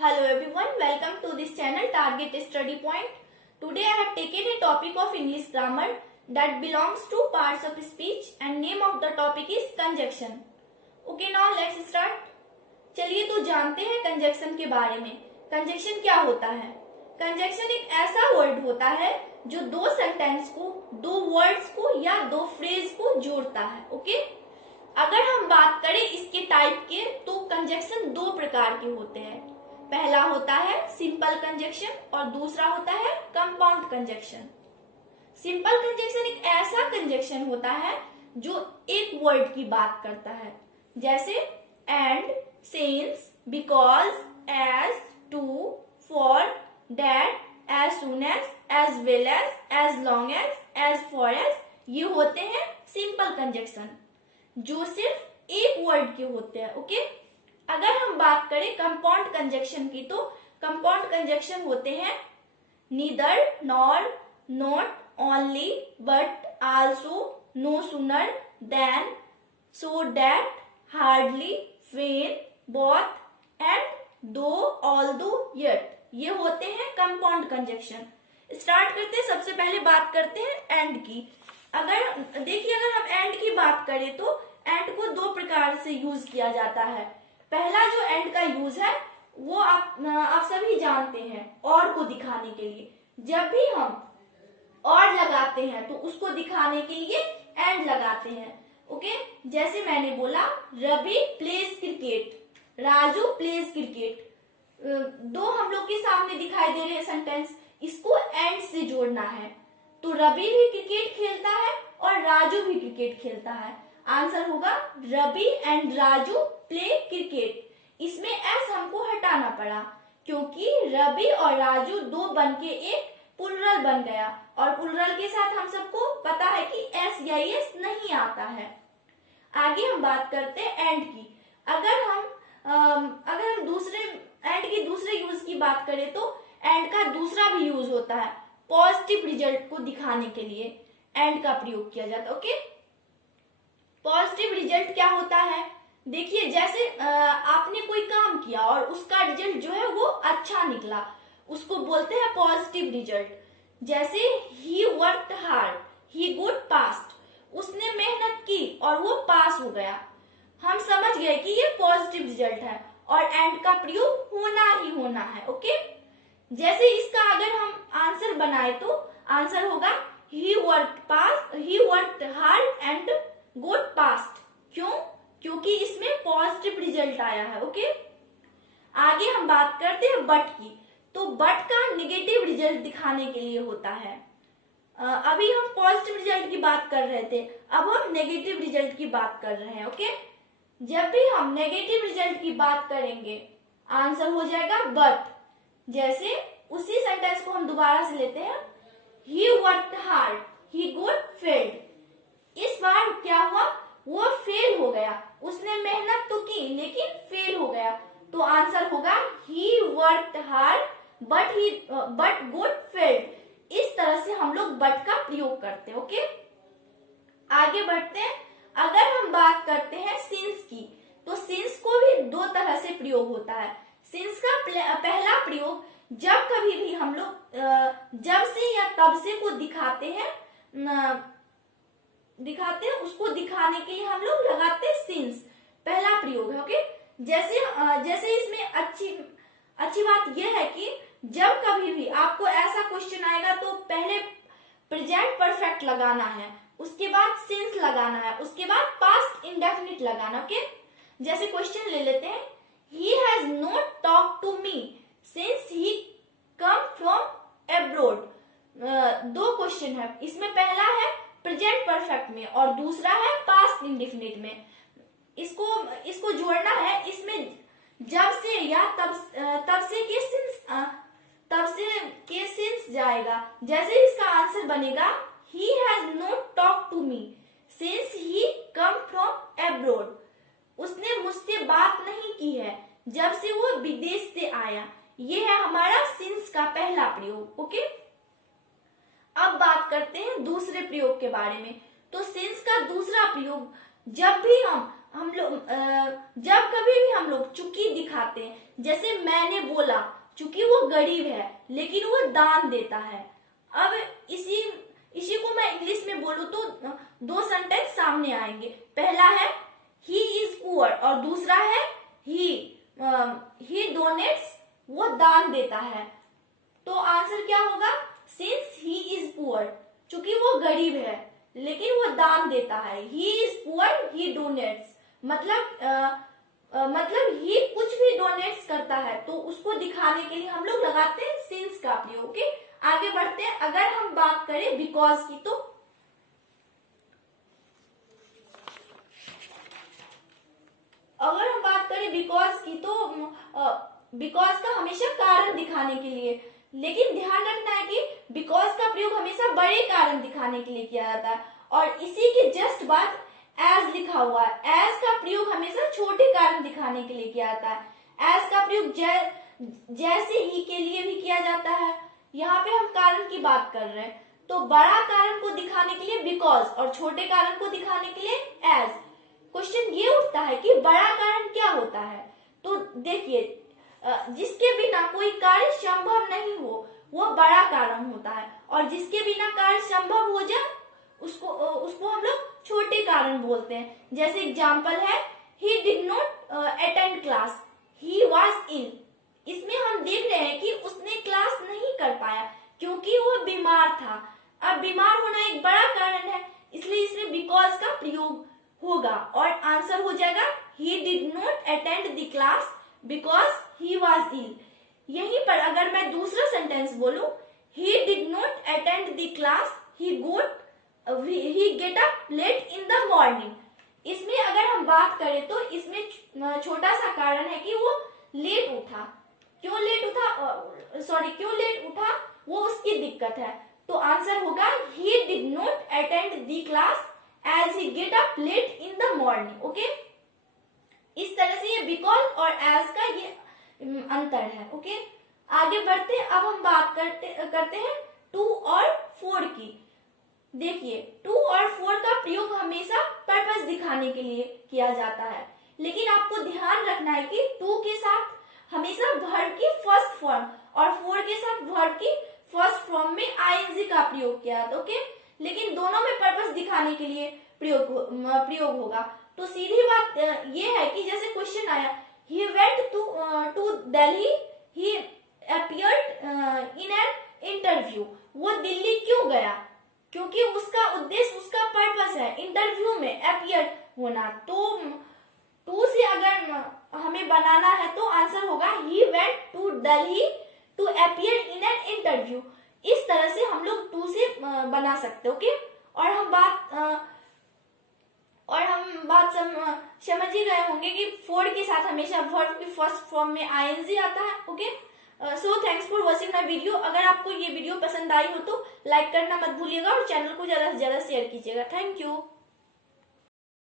Hello everyone, welcome to this channel Target Study Point. Today I have taken a topic of English grammar that belongs to parts of speech and name of the topic is conjunction. Okay, now let's start. चलिए तो जानते हैं conjunction के बारे में। Conjunction क्या होता है? कंजक्शन एक ऐसा वर्ड होता है जो दो सेंटेंस को, दो वर्ड्स को या दो फ्रेज को जोड़ता है। ओके, अगर हम बात करें इसके टाइप के तो कंजक्शन दो प्रकार के होते हैं। पहला होता है सिंपल कंजक्शन और दूसरा होता है कंपाउंड कंजक्शन। सिंपल कंजक्शन एक ऐसा कंजक्शन होता है जो एक वर्ड की बात करता है, जैसे and, since, because, as, to, for, that, as soon as well as long as for as. ये होते हैं सिंपल कंजक्शन जो सिर्फ एक वर्ड के होते हैं। ओके, अगर हम बात करें कंपाउंड कंजक्शन की तो कंपाउंड कंजक्शन होते हैं neither, nor, not, only, but, also, no sooner, then, so, that, hardly, when, both, and, though, although, yet. ये होते हैं कंपाउंड कंजक्शन। स्टार्ट करते हैं। सबसे पहले बात करते हैं एंड की। अगर देखिए, अगर हम एंड की बात करें तो एंड को दो प्रकार से यूज किया जाता है। पहला जो एंड का यूज है वो आप सभी जानते हैं, और को दिखाने के लिए। जब भी हम और लगाते हैं तो उसको दिखाने के लिए एंड लगाते हैं। ओके, जैसे मैंने बोला Ravi plays cricket, Raju plays cricket. दो हम लोग के सामने दिखाई दे रहे हैं सेंटेंस, इसको एंड से जोड़ना है। तो रवि भी क्रिकेट खेलता है और राजू भी क्रिकेट खेलता है। आंसर होगा Ravi and Raju play cricket. इसमें एस हमको हटाना पड़ा क्योंकि रवि और राजू दो बन के एक प्लुरल बन गया, और प्लुरल के साथ हम सबको पता है कि एस या एस नहीं आता है। आगे हम बात करते हैं एंड की। अगर हम दूसरे एंड की दूसरे यूज की बात करें तो एंड का दूसरा भी यूज होता है। पॉजिटिव रिजल्ट को दिखाने के लिए एंड का प्रयोग किया जाता है। ओके, पॉजिटिव रिजल्ट क्या होता है? देखिए, जैसे आपने कोई काम किया और उसका रिजल्ट जो है वो अच्छा निकला, उसको बोलते हैं पॉजिटिव रिजल्ट। जैसे he worked hard, he good past. उसने मेहनत की और वो पास हो गया। हम समझ गए कि ये पॉजिटिव रिजल्ट है और एंड का प्रयोग होना ही होना है। ओके, जैसे इसका अगर हम आंसर बनाए तो आंसर होगा he worked hard and good past. क्यों? क्योंकि इसमें पॉजिटिव रिजल्ट आया है। ओके, आगे हम बात करते हैं बट की। तो बट का नेगेटिव रिजल्ट दिखाने के लिए होता है। अभी हम पॉजिटिव रिजल्ट की बात कर रहे थे, अब हम नेगेटिव रिजल्ट की बात कर रहे हैं। ओके, जब भी हम नेगेटिव रिजल्ट की बात करेंगे आंसर हो जाएगा बट। जैसे उसी सेंटेंस को हम दोबारा से लेते हैं, he worked hard, he good failed. इस बार क्या हुआ? वो फेल हो गया। उसने मेहनत तो की लेकिन फेल हो गया। तो आंसर होगा he worked hard but good failed. इस तरह से हम लोग बट का प्रयोग करते हैं। ओके, आगे बढ़ते हैं। अगर हम बात करते हैं सिंस की तो सिंस को भी दो तरह से प्रयोग होता है। सिंस का पहला प्रयोग जब कभी भी हम लोग जब से या तब से को दिखाते हैं उसको दिखाने के लिए हम लोग लगाते हैं सिंस। पहला प्रयोग है। ओके, जैसे इसमें अच्छी बात यह है कि जब कभी भी आपको ऐसा क्वेश्चन आएगा तो पहले प्रेजेंट परफेक्ट लगाना है, उसके बाद सिंस लगाना है, उसके बाद पास्ट इंडेफिनिट लगाना। ओके, जैसे क्वेश्चन ले लेते हैं, he has not talk to me since he come from abroad. दो क्वेश्चन है, इसमें पहला है प्रेजेंट परफेक्ट में और दूसरा है पास्ट इंडेफिनिट में। इसको जोड़ना है। इसमें जब से या तब से के सिंस जाएगा। जैसे इसका आंसर बनेगा he has not talk to me since he come from abroad. उसने मुझसे बात नहीं की है जब से वो विदेश से आया। ये है हमारा सिंस का पहला प्रयोग। ओके, अब बात करते हैं दूसरे प्रयोग के बारे में। तो सिंस का दूसरा प्रयोग जब भी हम हम लोग जब कभी भी हम लोग चूंकि दिखाते हैं, जैसे मैंने बोला चूंकि वो गरीब है लेकिन वो दान देता है। अब इसी को मैं इंग्लिश में बोलूं तो दो सेंटेंस सामने आएंगे। पहला है ही इज पुअर और दूसरा है ही डोनेट्स, वो दान देता है। तो आंसर क्या होगा? सिंस ही इज पुअर, चूंकि वो गरीब है लेकिन वो दान देता है। He is poor he donates, मतलब ही कुछ भी डोनेट्स करता है तो उसको दिखाने के लिए हम लोग लगाते हैं सिंस का प्रयोग। ओके, आगे बढ़ते हैं। अगर हम बात करें बिकॉज की, तो अगर हम बात करें बिकॉज की तो बिकॉज का हमेशा कारण दिखाने के लिए, लेकिन ध्यान रखना है कि बिकॉज का प्रयोग हमेशा बड़े कारण दिखाने के लिए किया जाता है और इसी के जस्ट बाद एज लिखा हुआ है। एज का प्रयोग हमेशा छोटे कारण दिखाने के लिए किया जाता है। एज का प्रयोग जैसे ही के लिए भी किया जाता है। यहाँ पे हम कारण की बात कर रहे हैं तो बड़ा कारण को दिखाने के लिए बिकॉज और छोटे कारण को दिखाने के लिए एज। क्वेश्चन ये उठता है कि बड़ा कारण क्या होता है? तो देखिए, जिसके बिना कोई कार्य संभव नहीं हो वो बड़ा कारण होता है और जिसके बिना कार्य संभव हो जाए उसको हम लोग छोटे कारण बोलते हैं। जैसे एग्जाम्पल है he did not attend class, he was ill. इसमें हम देख रहे हैं कि उसने क्लास नहीं कर पाया क्योंकि वो बीमार था। अब बीमार होना एक बड़ा कारण है, इसलिए इसमें बिकॉज का प्रयोग होगा और आंसर हो जाएगा he did not attend the class because he was ill. यहीं पर अगर मैं दूसरा सेंटेंस बोलूं, he did not attend the class, he get up late in the morning. इसमें अगर हम बात करें तो इसमें छोटा सा कारण है कि वो लेट उठा। क्यों लेट उठा, वो उसकी दिक्कत है। तो आंसर होगा he did not attend the class as he get up late in the morning. Okay, इस तरह से ये बिकॉज और एज का ये अंतर है। ओके, आगे बढ़ते हैं। अब हम बात करते हैं टू और फोर की। देखिए, टू और फोर का प्रयोग हमेशा पर्पस दिखाने के लिए किया जाता है, लेकिन आपको ध्यान रखना है कि टू के साथ हमेशा वर्ब की फर्स्ट फॉर्म और फोर के साथ वर्ब की फर्स्ट फॉर्म में आईएनजी का प्रयोग किया जाता है। ओके, लेकिन दोनों में पर्पस दिखाने के लिए प्रयोग होगा। तो सीधी बात ये है कि जैसे क्वेश्चन आया he went to Delhi, he appeared in an interview. वो दिल्ली क्यों गया? क्योंकि उसका उद्देश्य, उसका पर्पस है इंटरव्यू में अपीयर होना। तो टू से अगर हमें बनाना है तो आंसर होगा he went to Delhi to appear in an interview. इस तरह से हम लोग टू से बना सकते हैं। ओके, और हम बात समझ ही गए होंगे कि फोर के साथ हमेशा वर्ब की फर्स्ट फॉर्म में आईएनजी आता है। Okay, so thanks for watching my video. अगर आपको ये वीडियो पसंद आई हो तो लाइक करना मत भूलिएगा और चैनल को ज्यादा से ज्यादा शेयर कीजिएगा। Thank you.